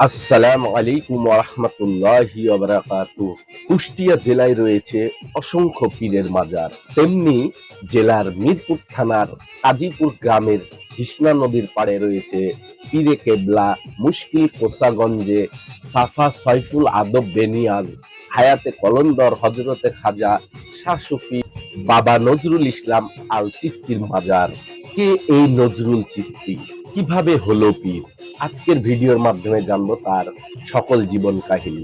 আসসালামু আলাইকুম রহমতুল্লাহি কুষ্টিয়া জেলায় রয়েছে অসংখ্য পীরের মাজার। তেমনি জেলার মিরপুর থানার কাজীপুর গ্রামের কৃষ্ণা নদীর পাড়ে রয়েছে পীরে কেবলা মুশকিল কোসাগঞ্জে সাফা সয়ফুল আদব বেনিয়াজ হায়াতে কলন্দর হজরতে খাজা শাসুফি বাবা নজরুল ইসলাম আল চিস্তির মাজার। কে এই নজরুল চিস্তি? কীভাবে হলো পীর? আজকের ভিডিওর মাধ্যমে জানব তার সকল জীবন কাহিনী।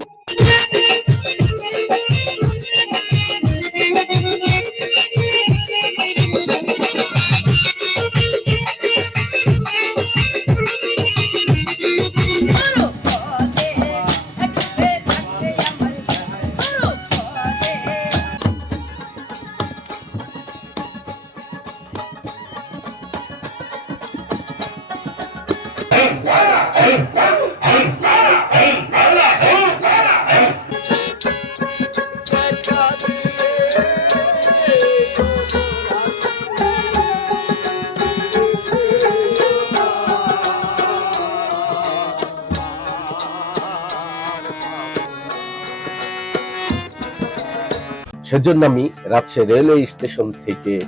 সেজন্য আমি রাজশাহী রেলওয়ে স্টেশন থেকে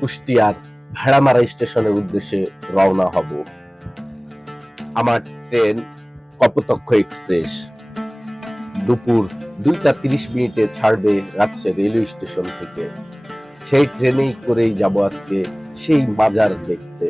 কুষ্টিয়ার ভেড়ামারা স্টেশনের উদ্দেশ্যে রওনা হব। আমার ট্রেন কপোতক্ষ এক্সপ্রেস। দুপুর দুইটা তিরিশ মিনিটে ছাড়বে রাজশাহী রেলওয়ে স্টেশন থেকে। সেই ট্রেনেই করেই যাব আজকে সেই মাজার দেখতে।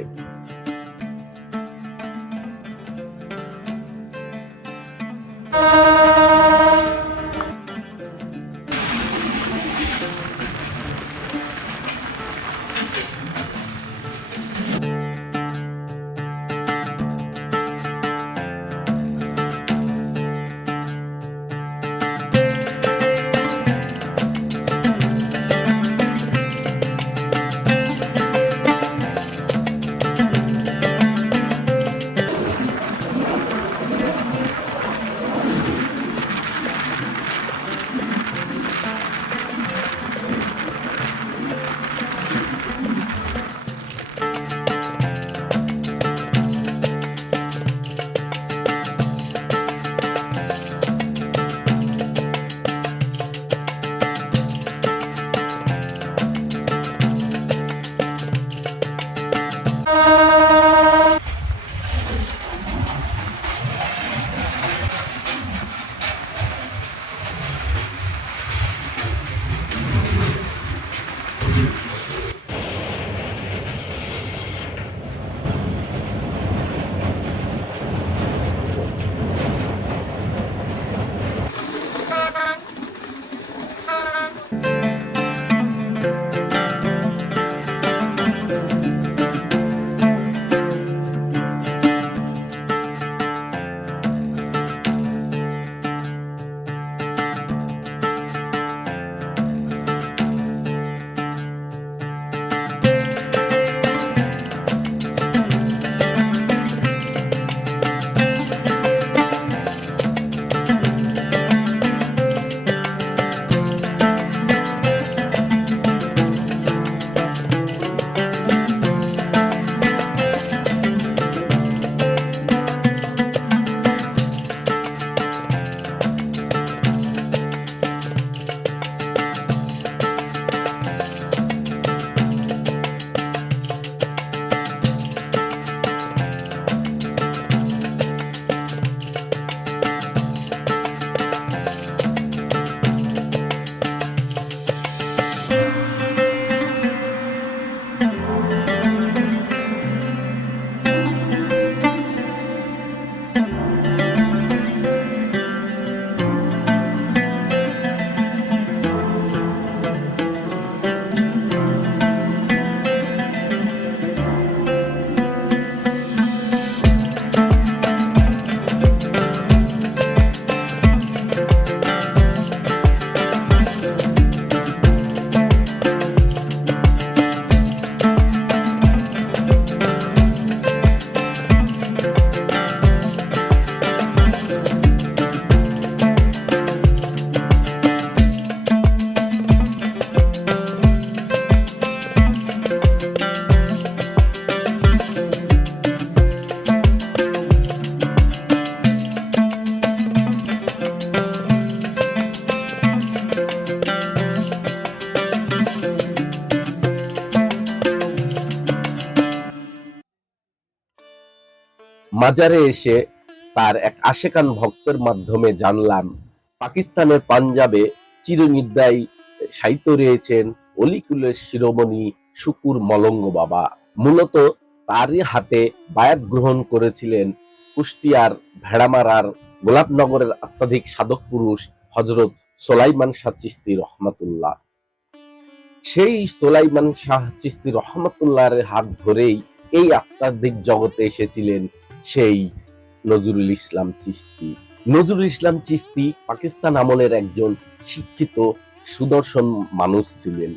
মাজারে এসে তার এক আশেকান ভক্তের মাধ্যমে জানলাম, পাকিস্তানের পাঞ্জাবে চিরনিদ্রায় সাহিত্য রয়েছেন অলিকুলের শিরোমণি শুকুর মলঙ্গ বাবা। মূলত তারই হাতে বায়াত গ্রহণ করেছিলেন কুষ্টিয়ার ভেড়ামারার গোলাপনগরের অত্যাধিক সাধক পুরুষ হজরত সোলাইমান শাহ চিস্তি রহমাতুল্লাহ। সেই সোলাইমান শাহ চিস্তি রহমতুল্লাহের হাত ধরেই এই আত্মাধিক জগতে এসেছিলেন সেই নজরুল ইসলাম চিস্তি। নজরুল ইসলাম চিস্তি পাকিস্তান আমলের একজন শিক্ষিত, সুদর্শন মানুষ ছিলেন।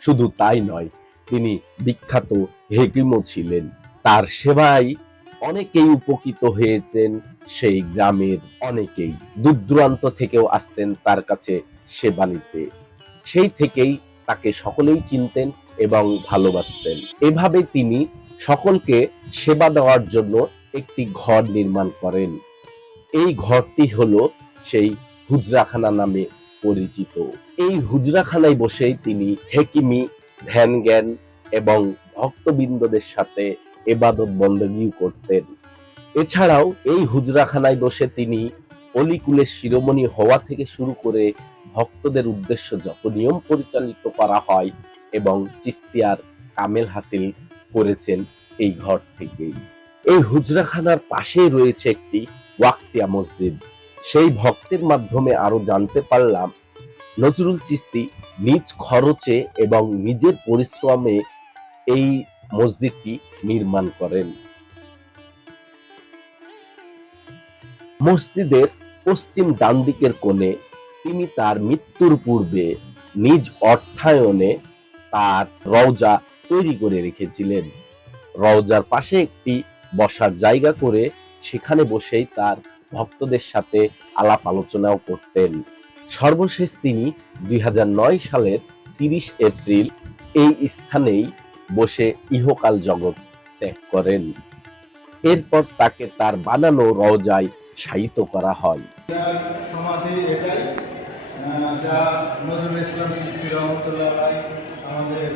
শুধু তাই নয়, তিনি বিখ্যাত হেকিমও ছিলেন। তার সেবায় অনেকেই উপকৃত হয়েছেন, সেই গ্রামের অনেকেই। দূর দূরান্ত থেকেও আসতেন তার কাছে সেবা নিতে। সেই থেকেই তাকে সকলেই চিনতেন এবং ভালোবাসতেন। এভাবে তিনি সকলকে সেবা দেওয়ার জন্য একটি ঘর নির্মাণ করেন। এই ঘরটি হলো সেই হুজরাখানা নামে পরিচিত। এই হুজরাখানায় বসেই তিনি হেকিমি ধ্যান জ্ঞান এবং ভক্তবৃন্দদের সাথে এবাদত বন্দগিও করতেন। এছাড়াও এই হুজরাখানায় বসে তিনি অলিকুলের শিরোমণি হওয়া থেকে শুরু করে ভক্তদের উদ্দেশ্য যত নিয়ম পরিচালিত করা হয় এবং চিস্তিয়ার কামেল হাসিল করেছেন এই ঘর থেকেই। এই হুজরাখানার পাশেই রয়েছে একটি ওয়াক্তিয়া মসজিদ। সেই ভক্তের মাধ্যমে আরও জানতে পারলাম, নজরুল চিস্তি নিজ খরচে এবং নিজের পরিশ্রমে এই মসজিদটি নির্মাণ করেন। মসজিদের পশ্চিম ডান দিকের কোণে তিনি তার মৃত্যুর পূর্বে নিজ অর্থায়নে তার রওজা তৈরি করে রেখেছিলেন। রওজার পাশে একটি বসার জায়গা করে সেখানে বসেই তার ভক্তদের সাথে আলাপ আলোচনাও করতেন। সর্বশেষ তিনি দুই হাজার নয় সালের তিরিশ এপ্রিল এই স্থানেই বসে ইহকাল জগৎ ত্যাগ করেন। এরপর তাকে তার বানানো রজায় শায়িত করা হয়। সমাধি এটাই যা নজরুল ইসলাম আমাদের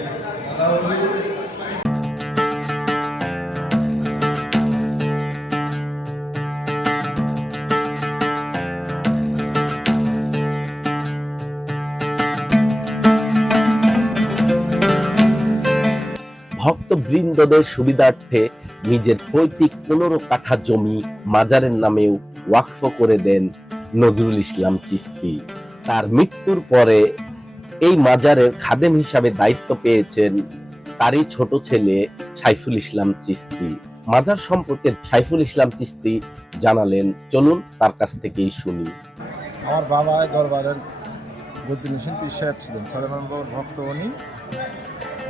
ভক্তবৃন্দদের সুবিধার্থে নিজের পৈতৃক পনেরো কাঠা জমি মাজারের নামেও ওয়াকফ করে দেন নজরুল ইসলাম চিস্তি তার মৃত্যুর পরে এই মাজারের খাদেম হিসাবে দায়িত্ব পেয়েছেন তারই ছোট ছেলে সাইফুল ইসলাম চিস্তি মাজার সম্পর্কে সাইফুল ইসলাম চিস্তি জানালেন, চলুন তার কাছ থেকেই শুনি। আমার বাবা দরবারের বুদ্ধিন শিল্পী সাহেব ছিলেন। সলেমান ভক্ত উনি।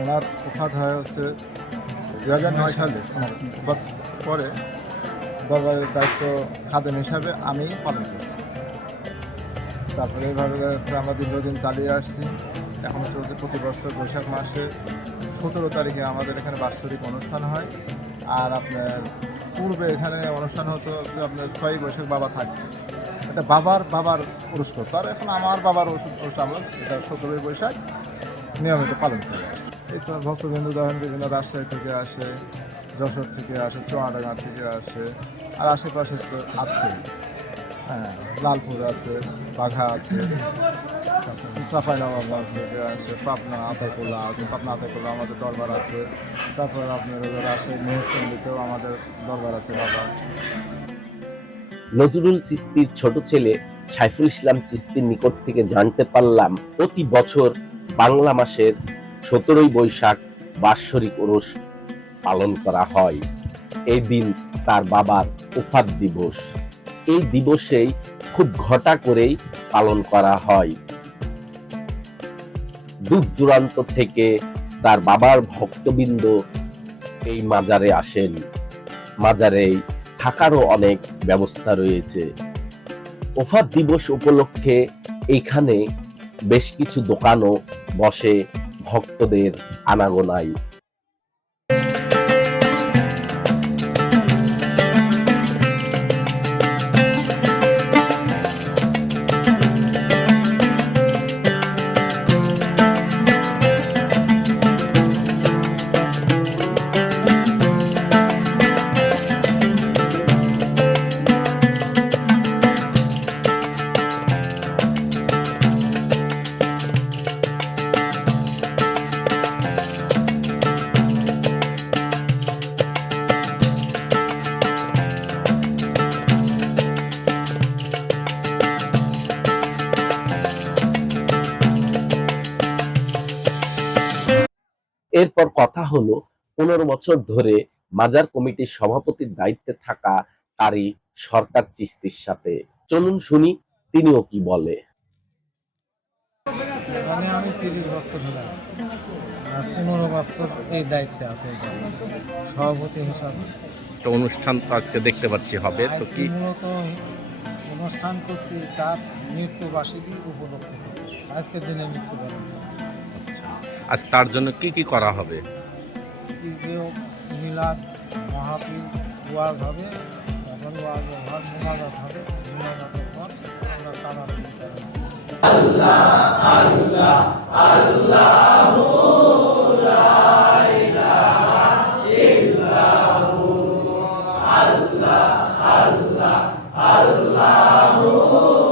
ওনার হয় হচ্ছে দু হাজার নয় সালে। পরে দরবারের দায়িত্ব খাদেম হিসাবে আমি পালন করছি। তারপরে এইভাবে আমরা দীর্ঘদিন চালিয়ে আসছি। এখনও চলছে প্রতি বছর বৈশাখ মাসে সতেরো তারিখে আমাদের এখানে বাৎসরিক অনুষ্ঠান হয়। আর আপনার পূর্বে এখানে অনুষ্ঠান হতো আপনার ছয় বৈশাখ বাবা থাকে। এটা বাবার বাবার উরুস করতো আর এখন আমার বাবার অনুষ্ঠান আমরা এটা সতেরোই বৈশাখ নিয়মিত পালন করে। এই তোমার ভক্তবিন্দু ধরেন বিভিন্ন রাজশাহী থেকে আসে, যশোর থেকে আসে, চুয়াডাঙ্গা থেকে আসে, আর আশেপাশে তো আছে। হ্যাঁ লালপুর আছে, বাঘা আছে চাপাইনবাবগঞ্জ থেকে আছে পাবনা, আতাকুলা আছে, পাবনা, আতাকুলা আমাদের দরবার আছে। তারপর আপনার রাজশাহী মেহসন্দিতেও আমাদের দরবার আছে বাবা নজরুল চিস্তির ছোট ছেলে সাইফুল ইসলাম চিস্তির নিকট থেকে জানতে পারলাম, প্রতি বছর বাংলা মাসের সতেরোই বৈশাখ বাৎসরিক ওরস পালন করা হয়। এই দিন তার বাবার উফাত দিবস। এই দিবসেই খুব ঘটা করেই পালন করা হয়। দূর দূরান্ত থেকে তার বাবার ভক্তবৃন্দ এই মাজারে আসেন। মাজারে থাকারও অনেক ব্যবস্থা রয়েছে। ওফাত দিবস উপলক্ষে এইখানে বেশ কিছু দোকানও বসে ভক্তদের আনাগোনায় এরপর কথা হলো পনেরো বছর ধরে মাজার কমিটির সভাপতির দায়িত্বে থাকা তারই সরকার চিস্তির সাথে। চলুন শুনি তিনিও কি বলে। মানে আমি তিরিশ বছর হলে আছি। আর পনেরো বছর এই দায়িত্বে আছে সভাপতি হিসাবে। একটা অনুষ্ঠান তো আজকে দেখতে পাচ্ছি হবে তো কি? মূলত অনুষ্ঠান করছি তার মৃত্যুবার্ষিকী উপলক্ষে আজকের দিনে মৃত্যুবরণ আজ তার জন্য কি কি করা হবে মিলাদ মাহাপিল ওয়াজ হবে তখন ওয়াজ ওয়াজ মোনাজাত হবে মোনাজাতের পর আমরা তামার বিতরণ করব। Yeah.